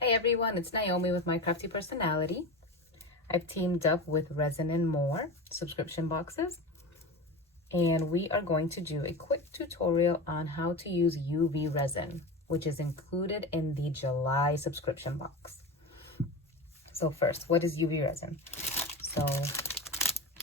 Hey everyone, it's Naiomi with My Crafty Personality. I've teamed up with Resin and More subscription boxes, and we are going to do a quick tutorial on how to use UV resin, which is included in the July subscription box. So first, what is UV resin? So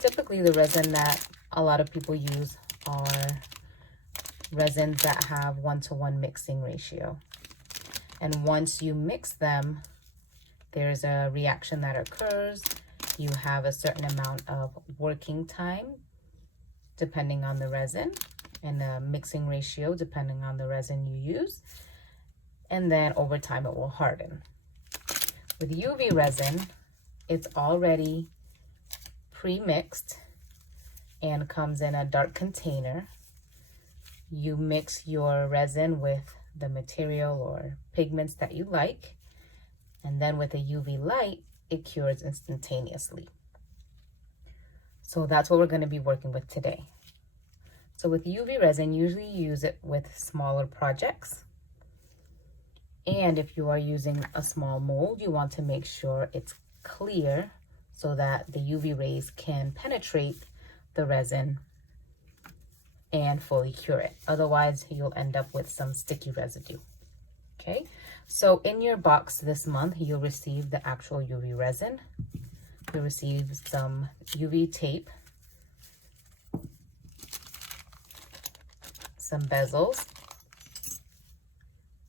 typically the resin that a lot of people use are resins that have 1-to-1 mixing ratio. And once you mix them, there's a reaction that occurs. You have a certain amount of working time depending on the resin, and the mixing ratio depending on the resin you use. And then over time it will harden. With UV resin, it's already pre-mixed and comes in a dark container. You mix your resin with the material or pigments that you like, and then with a UV light, it cures instantaneously. So that's what we're going to be working with today. So with UV resin, usually you use it with smaller projects. And if you are using a small mold, you want to make sure it's clear so that the UV rays can penetrate the resin and fully cure it. Otherwise, you'll end up with some sticky residue. Okay, so in your box this month, you'll receive the actual UV resin. You'll receive some UV tape, some bezels,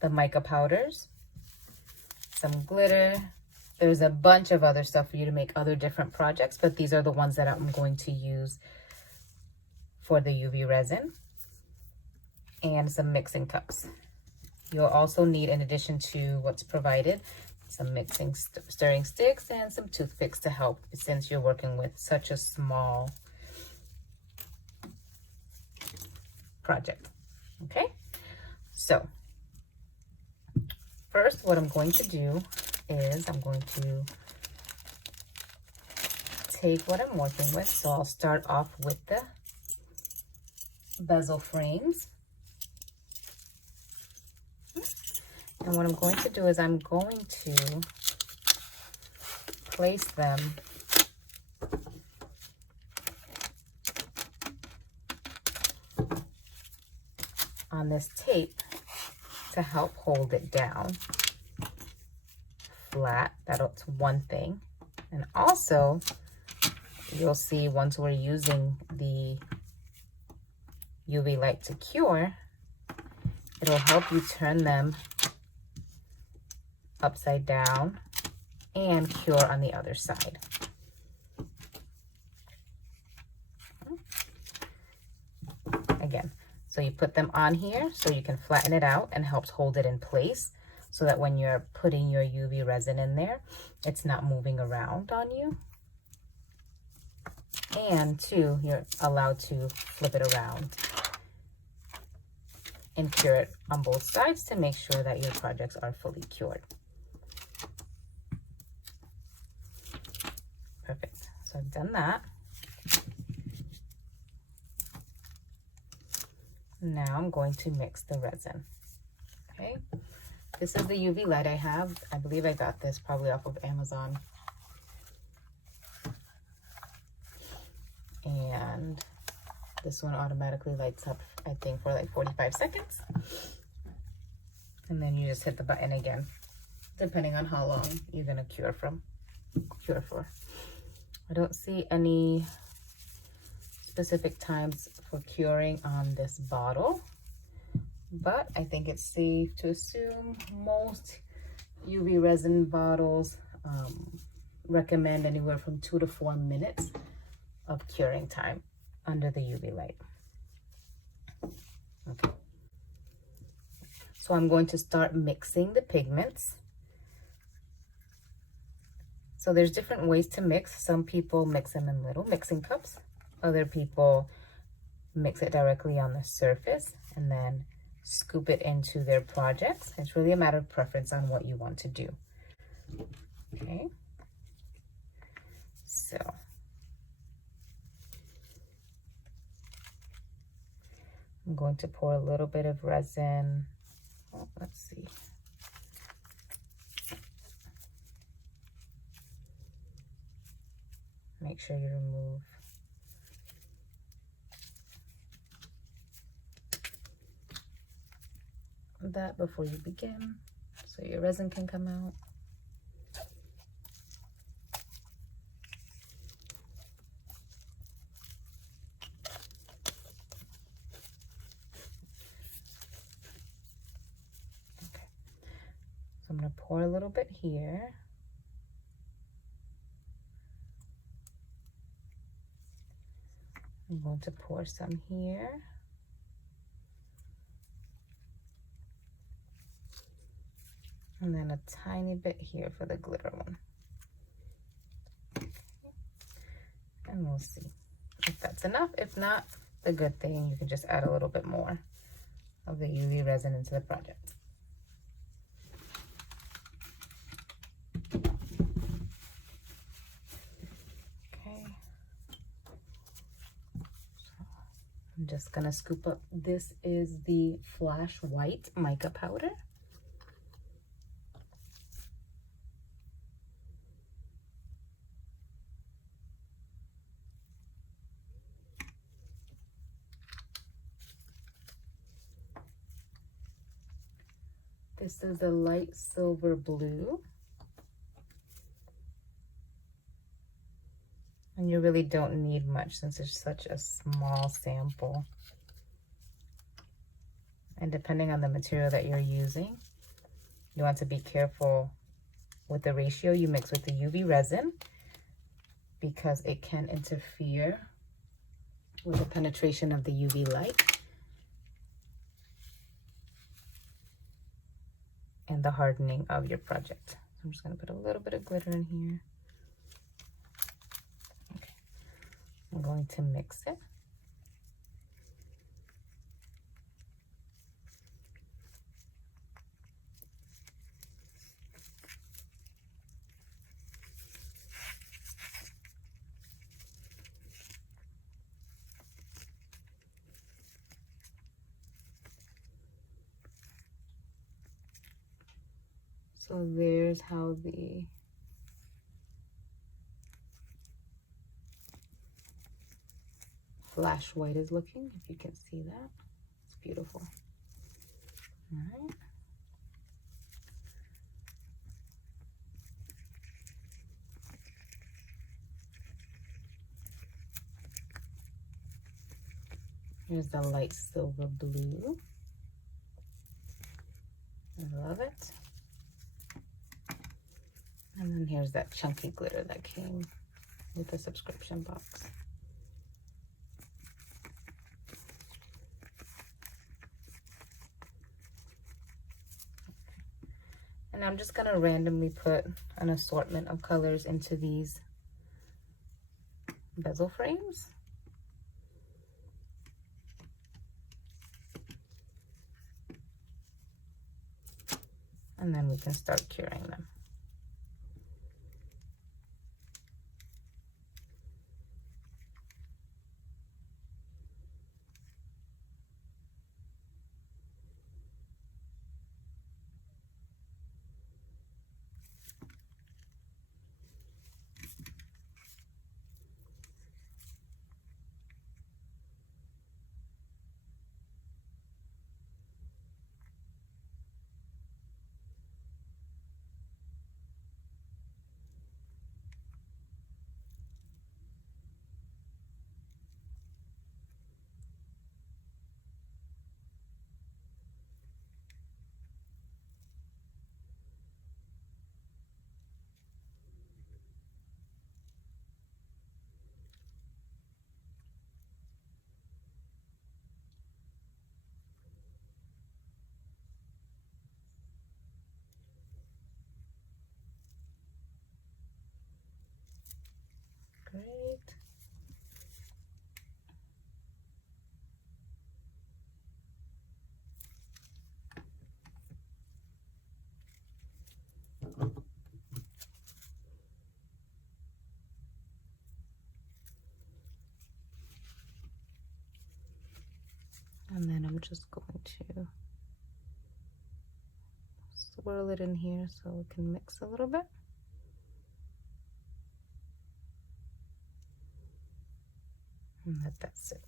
the mica powders, some glitter. There's a bunch of other stuff for you to make other different projects, but these are the ones that I'm going to use for the UV resin, and some mixing cups. You'll also need, in addition to what's provided, some mixing stirring sticks and some toothpicks to help, since you're working with such a small project. Okay, so first what I'm going to do is I'm going to take what I'm working with. So I'll start off with the bezel frames. And what I'm going to do is I'm going to place them on this tape to help hold it down flat. That's one thing. And also, you'll see once we're using the UV light to cure, it'll help you turn them upside down and cure on the other side. Again, so you put them on here so you can flatten it out, and helps hold it in place so that when you're putting your UV resin in there, it's not moving around on you. And two, you're allowed to flip it around and cure it on both sides to make sure that your projects are fully cured. Perfect. So I've done that. Now I'm going to mix the resin. Okay. This is the UV light I have. I believe I got this probably off of Amazon. And this one automatically lights up, I think, for like 45 seconds. And then you just hit the button again, depending on how long you're gonna cure for. I don't see any specific times for curing on this bottle, but I think it's safe to assume most UV resin bottles recommend anywhere from 2 to 4 minutes of curing time under the UV light. Okay. So I'm going to start mixing the pigments. So there's different ways to mix. Some people mix them in little mixing cups. Other people mix it directly on the surface and then scoop it into their projects. It's really a matter of preference on what you want to do. Okay. So I'm going to pour a little bit of resin. Oh, let's see. Make sure you remove that before you begin, so your resin can come out. Okay, so I'm going to pour a little bit here. I'm going to pour some here. And then a tiny bit here for the glitter one. And we'll see if that's enough. If not, the good thing, you can just add a little bit more of the UV resin into the project. Okay. So I'm just gonna scoop up, this is the Flash White mica powder. This is the light silver blue. And you really don't need much since it's such a small sample. And depending on the material that you're using, you want to be careful with the ratio you mix with the UV resin, because it can interfere with the penetration of the UV light and the hardening of your project. So I'm just going to put a little bit of glitter in here. Okay. I'm going to mix it. So there's how the Flash White is looking, if you can see that. It's beautiful. All right. Here's the light silver blue. I love it. And then here's that chunky glitter that came with the subscription box. And I'm just gonna randomly put an assortment of colors into these bezel frames. And then we can start curing them. Great. And then I'm just going to swirl it in here so it can mix a little bit. And let that sit.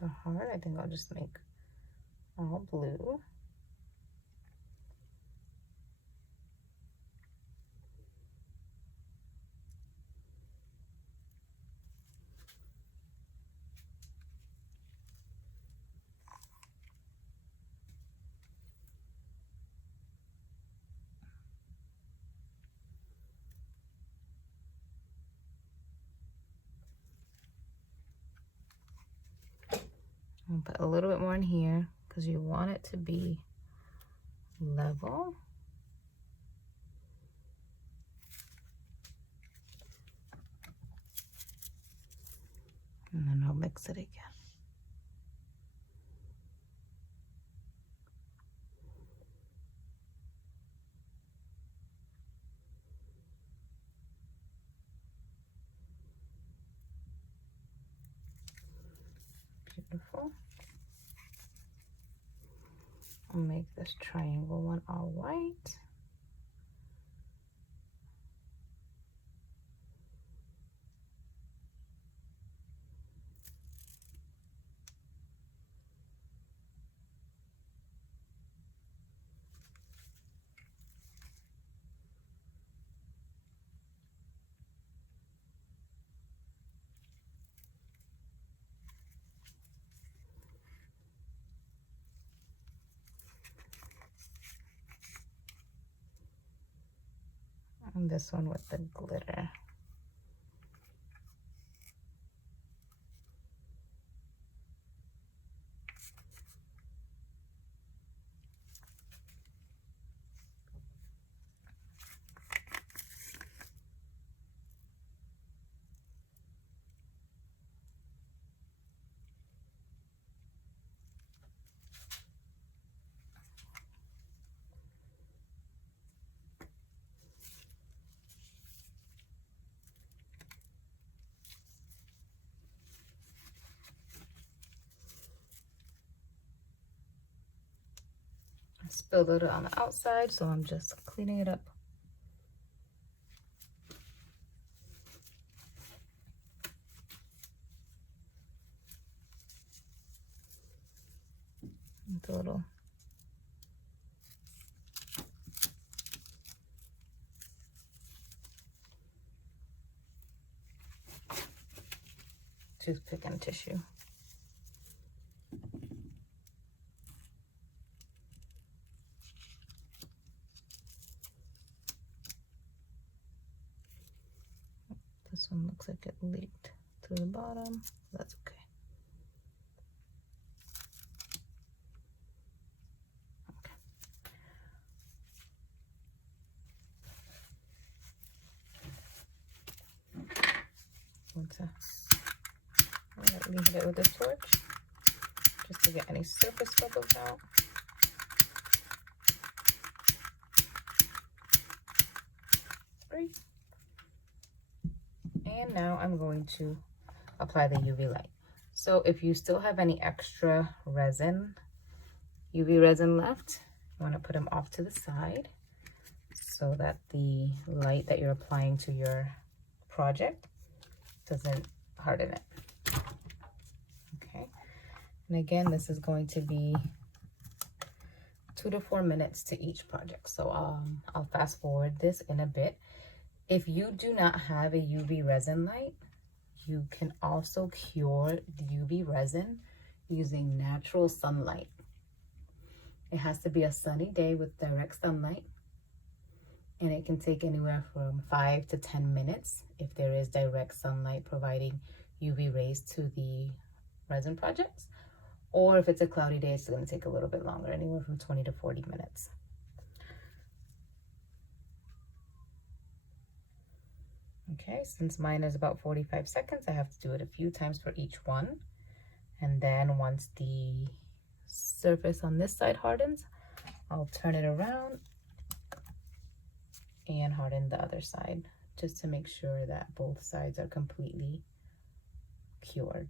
The heart, I think I'll just make all blue. I'll put a little bit more in here because you want it to be level. And then I'll mix it again. Beautiful. I'll make this triangle one all white. And this one with the glitter. I spilled it on the outside, so I'm just cleaning it up. With a little toothpick and tissue. This one looks like it leaked to the bottom. That's okay. I'm gonna leave it with the torch just to get any surface bubbles out. Great. And now I'm going to apply the UV light. So if you still have any extra resin, UV resin left, you want to put them off to the side so that the light that you're applying to your project doesn't harden it. Okay, and again, this is going to be 2 to 4 minutes to each project. So I'll fast forward this in a bit. If you do not have a UV resin light, you can also cure the UV resin using natural sunlight. It has to be a sunny day with direct sunlight, and it can take anywhere from 5 to 10 minutes if there is direct sunlight providing UV rays to the resin projects. Or if it's a cloudy day, it's going to take a little bit longer, anywhere from 20 to 40 minutes. Okay, since mine is about 45 seconds, I have to do it a few times for each one. And then once the surface on this side hardens, I'll turn it around and harden the other side, just to make sure that both sides are completely cured.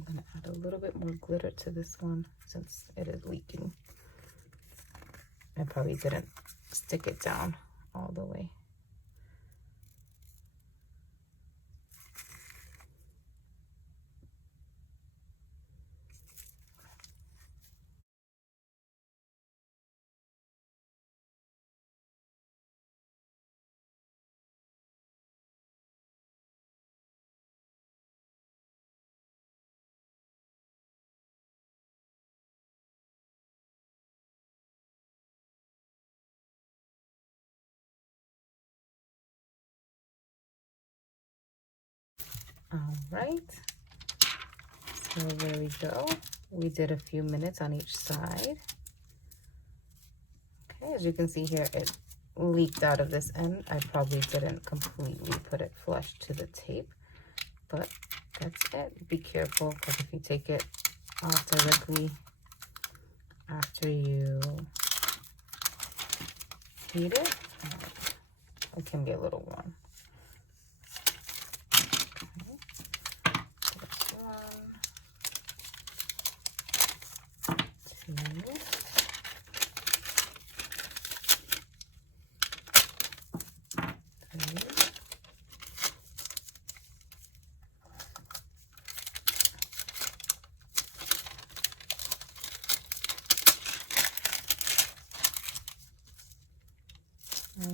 I'm gonna add a little bit more glitter to this one since it is leaking. I probably didn't stick it down all the way. All right, so there we go. We did a few minutes on each side. Okay, as you can see here, it leaked out of this end. I probably didn't completely put it flush to the tape, but that's it. Be careful, because if you take it off directly after you heat it, it can be a little warm.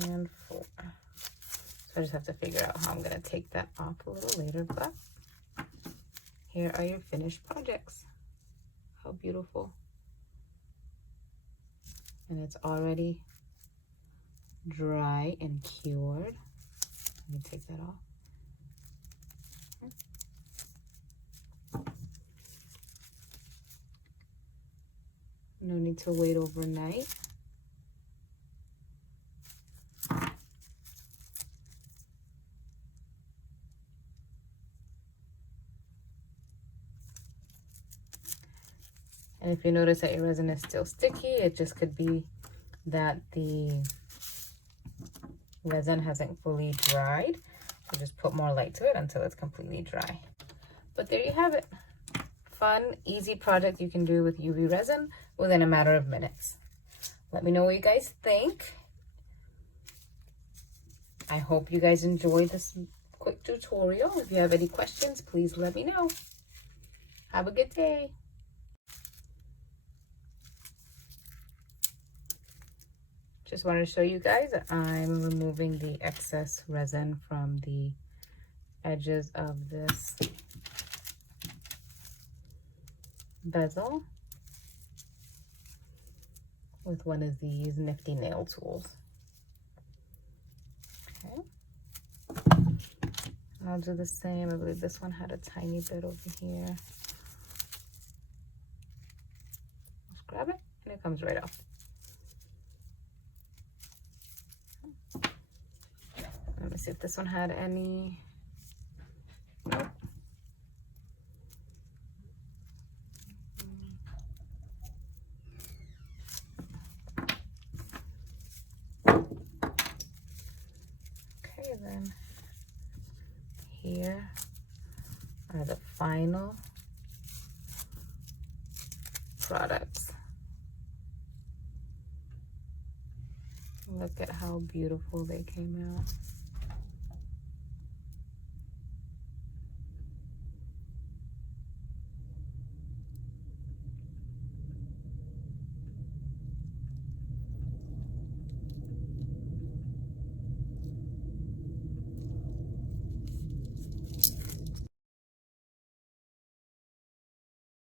And 4. So I just have to figure out how I'm going to take that off a little later, but here are your finished projects. How beautiful. And it's already dry and cured. Let me take that off. No need to wait overnight. And if you notice that your resin is still sticky, it just could be that the resin hasn't fully dried. So just put more light to it until it's completely dry. But there you have it. Fun, easy project you can do with UV resin within a matter of minutes. Let me know what you guys think. I hope you guys enjoyed this quick tutorial. If you have any questions, please let me know. Have a good day. Just wanted to show you guys, I'm removing the excess resin from the edges of this bezel with one of these nifty nail tools. Okay. I'll do the same. I believe this one had a tiny bit over here. Just grab it and it comes right off. Let me see if this one had any. Nope. Okay, then here are the final products. Look at how beautiful they came out.